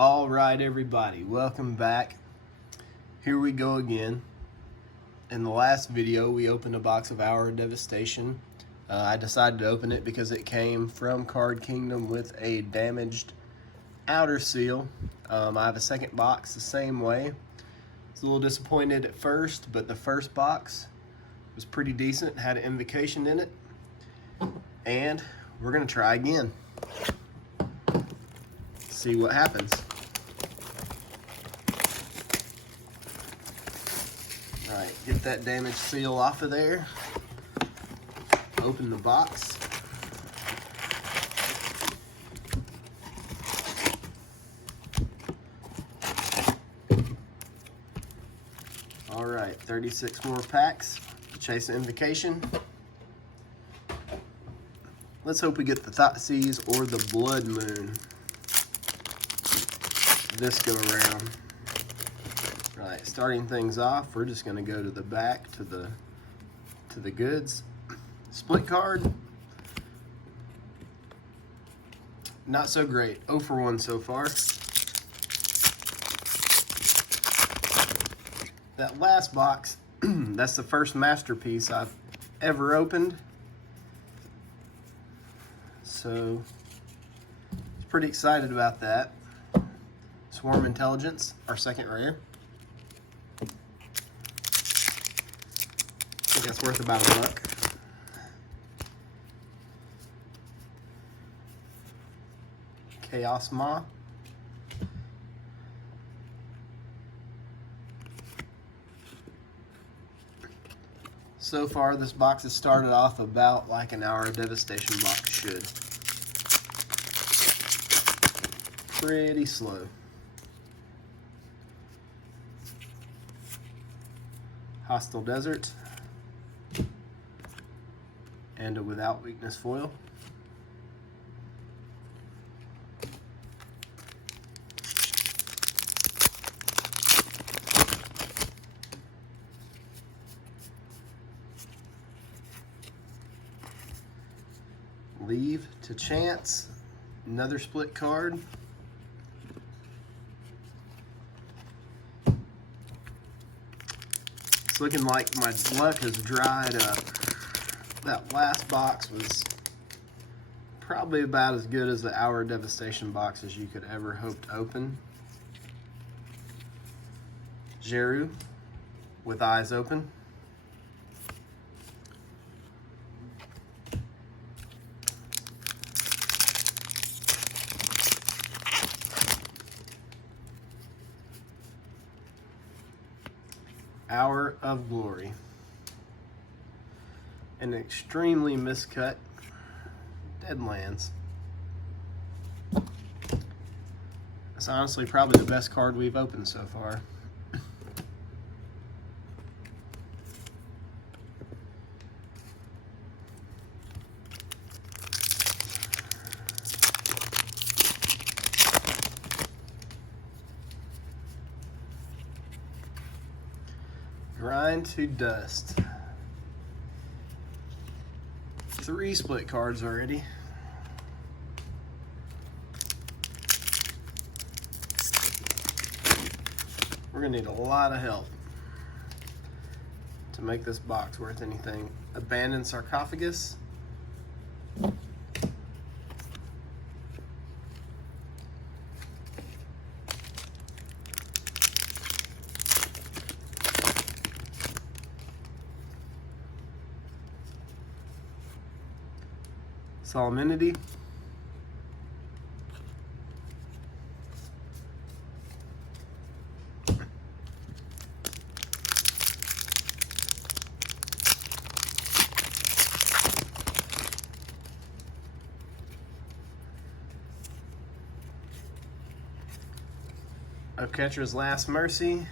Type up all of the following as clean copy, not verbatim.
All right, everybody, welcome back. Here we go again. In the last video, we opened a box of our Devastation. I decided to open it because it came from Card Kingdom with a damaged outer seal. I have a second box the same way. I was a little disappointed at first, but the first box was pretty decent, had an Invocation in it, and we're gonna try again. See what happens. All right, get that damaged seal off of there. Open the box. All right, 36 more packs to chase the Invocation. Let's hope we get the Thoughtseize or the Blood Moon this go around. Right, starting things off, we're just gonna go to the back to the goods. Split card. Not so great. 0 for 1 so far. That last box, that's the first masterpiece I've ever opened. So, pretty excited about that. Swarm Intelligence, our second rare. I think that's worth about $1. Chaos Maw. So far, this box has started off about like an hour Devastation box should. Pretty slow. Hostile Desert, and a Without Weakness foil. Leave to Chance, another split card. It's looking like my luck has dried up. That last box was probably about as good as the Hour Devastation box as you could ever hope to open. Jeru with Eyes Open. Hour of Glory. An extremely miscut Deadlands. That's honestly probably the best card we've opened so far. Grind to Dust. 3 split cards already. We're gonna need a lot of help to make this box worth anything. Abandoned Sarcophagus. Solemnity. Catcher's Last Mercy.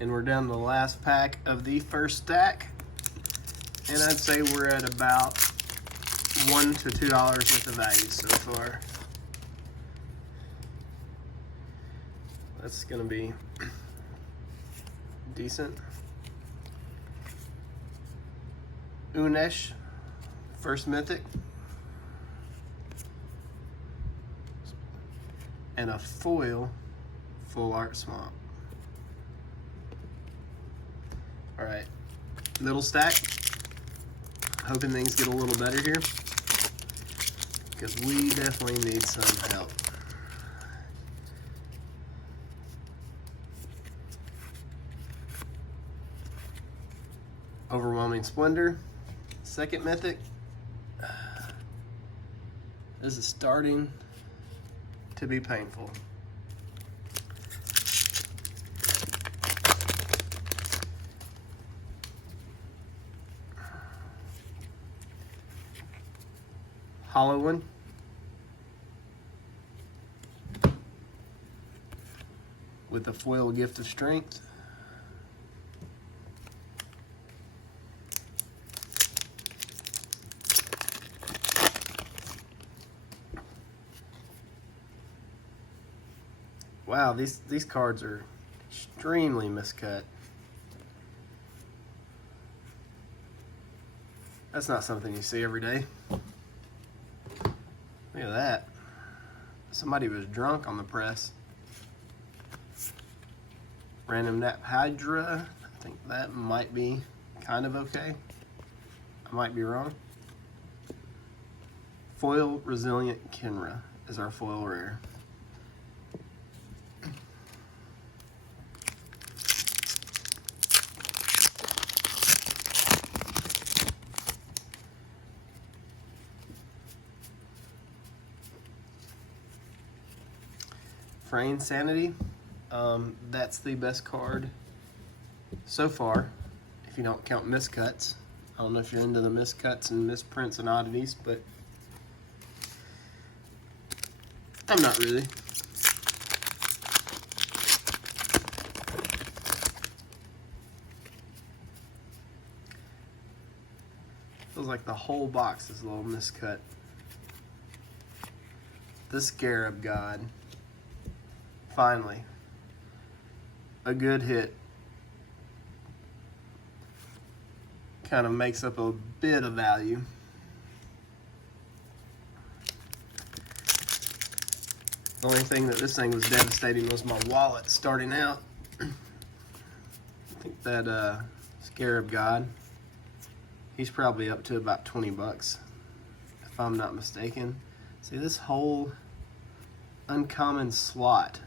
And we're down to the last pack of the first stack. And I'd say we're at about $1 to $2 worth of value so far. That's gonna be decent. Unesh, first mythic. and a foil Full Art Swamp. All right, middle stack. Hoping things get a little better here, because we definitely need some help. Overwhelming Splendor, second mythic. This is starting to be painful. Hollow one. With a foil Gift of Strength. Wow, these cards are extremely miscut. That's not something you see every day. Look at that. Somebody was drunk on the press. Random Nap Hydra. I think that might be kind of okay. I might be wrong. Foil Resilient Kinra is our foil rare. Fraying Sanity, that's the best card so far, if you don't count miscuts. I don't know if you're into the miscuts and misprints and oddities, but I'm not really. Feels like the whole box is a little miscut. The Scarab God. Finally, a good hit. Kind of makes up a bit of value. The only thing that this thing was devastating was my wallet starting out. I think that Scarab God, he's probably up to about 20 bucks, if I'm not mistaken. See, this whole uncommon slot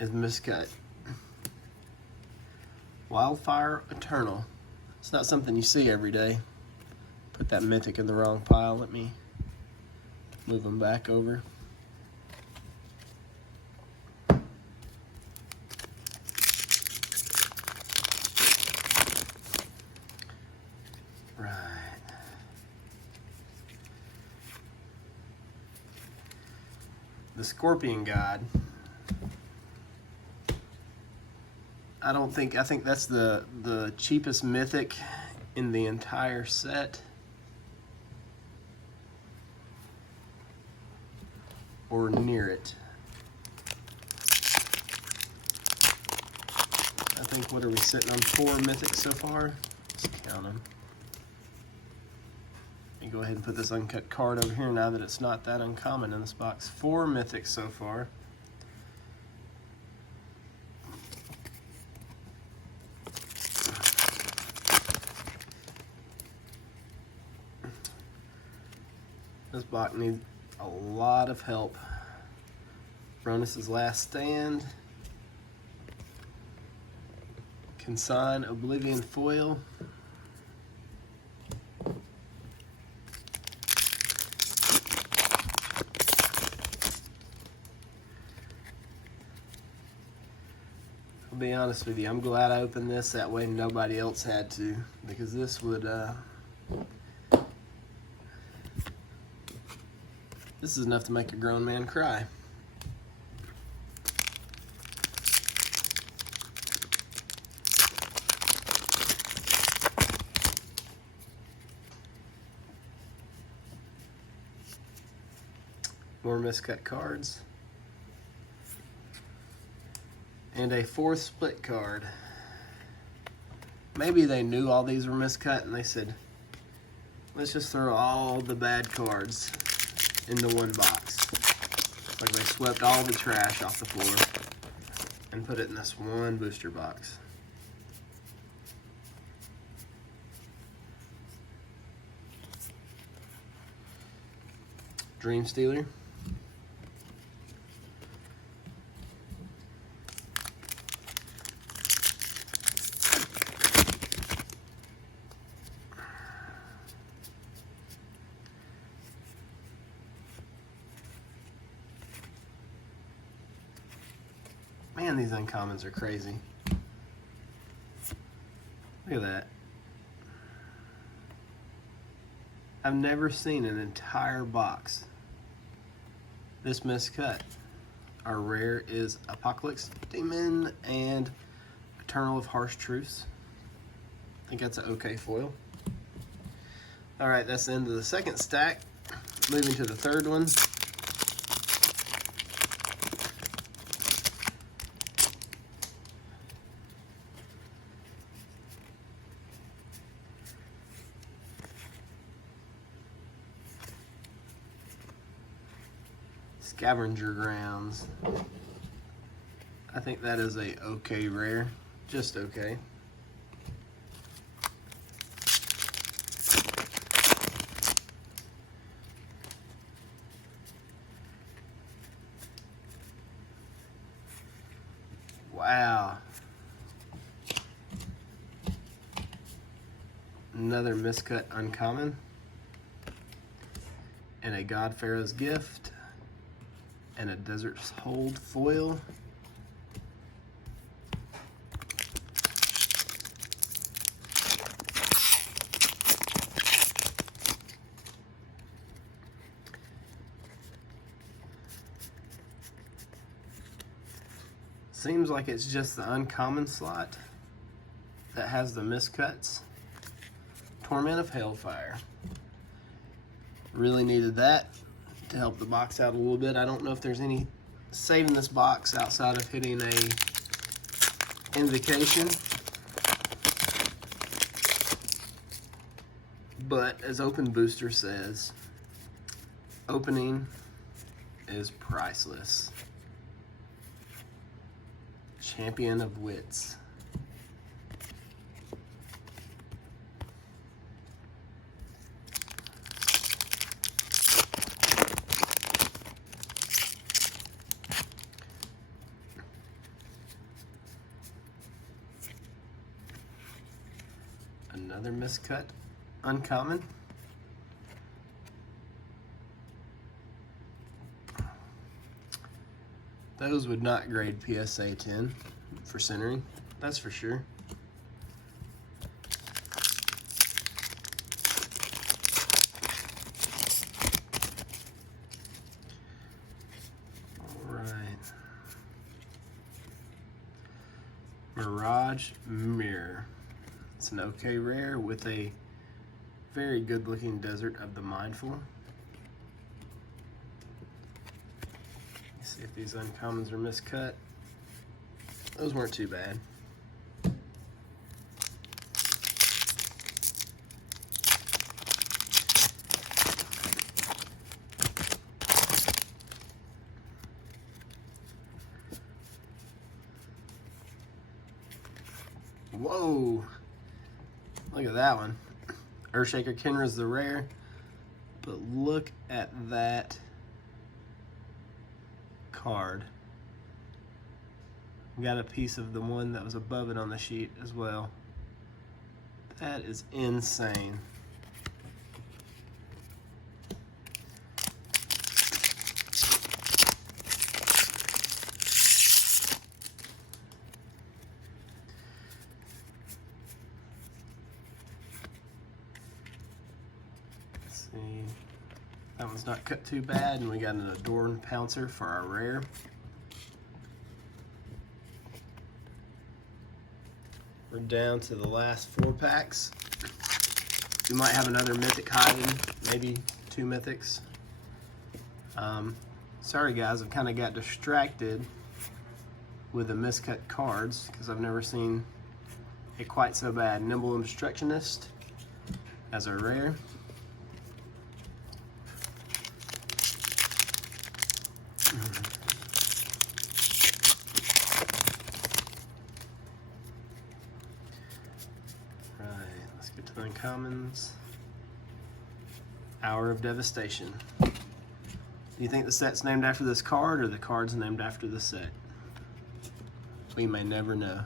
is miscut. Wildfire Eternal. It's not something you see every day. Put that mythic in the wrong pile. Let me move them back over. Right. The Scorpion God. I think that's the cheapest mythic in the entire set. Or near it. I think, what are we sitting on? 4 mythics so far? Let's count them. Let me go ahead and put this uncut card over here now that it's not that uncommon in this box. 4 mythics so far. This block needs a lot of help. Ronus's Last Stand. Consign Oblivion Foil. I'll be honest with you, I'm glad I opened this, that way nobody else had to, because this would this is enough to make a grown man cry. More miscut cards. And a 4th split card. Maybe they knew all these were miscut and they said, let's just throw all the bad cards into one box. Like they swept all the trash off the floor and put it in this one booster box. Dream Stealer. Man, these uncommons are crazy. Look at that. I've never seen an entire box this miscut. Our rare is Apocalypse Demon and Eternal of Harsh Truths. I think that's an okay foil. Alright, that's the end of the second stack. Moving to the third one. Scavenger Grounds. I think that is a okay rare. Just okay. Wow. Another miscut uncommon. And a God Pharaoh's Gift. And a Desert's Hold foil. Seems like it's just the uncommon slot that has the miscuts. Torment of Hellfire. Really needed that to help the box out a little bit. I don't know if there's any saving this box outside of hitting a Invocation. But as Open Booster says, opening is priceless. Champion of Wits. Another miscut uncommon. Those would not grade PSA 10 for centering, that's for sure. All right. Mirage Mirror. It's an okay rare with a very good looking Desert of the Mindful. See if these uncommons are miscut. Those weren't too bad. Whoa! Look at that one. Earthshaker Kenra's the rare, but look at that card. We got a piece of the one that was above it on the sheet as well. That is insane. Let's see. That one's not cut too bad, and we got an Adorn Pouncer for our rare. We're down to the last 4 packs. We might have another mythic hiding, maybe 2 mythics. Sorry guys, I've kind of got distracted with the miscut cards because I've never seen it quite so bad. Nimble Obstructionist as a rare. uncommons. Hour of Devastation. Do you think the set's named after this card, or the card's named after the set? We may never know.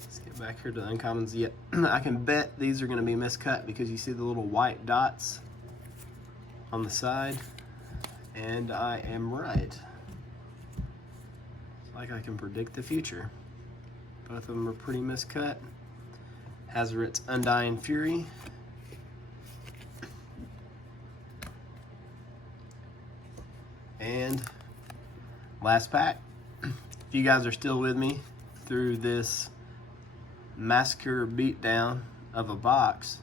Let's get back here to the uncommons. Yeah, I can bet these are going to be miscut because you see the little white dots on the side, and I am right. It's like I can predict the future. Both of them are pretty miscut. Hazoret's Undying Fury. And last pack. If you guys are still with me through this massacre beatdown of a box,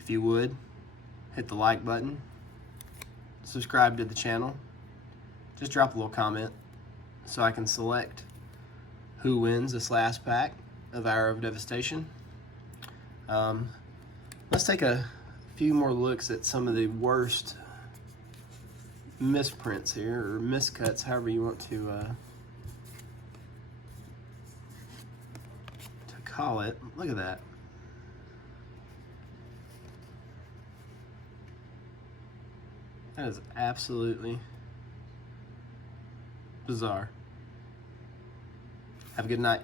if you would, hit the like button, subscribe to the channel, just drop a little comment so I can select who wins this last pack of Hour of Devastation. Let's take a few more looks at some of the worst misprints here, or miscuts, however you want to call it. Look at that. That is absolutely bizarre. Have a good night.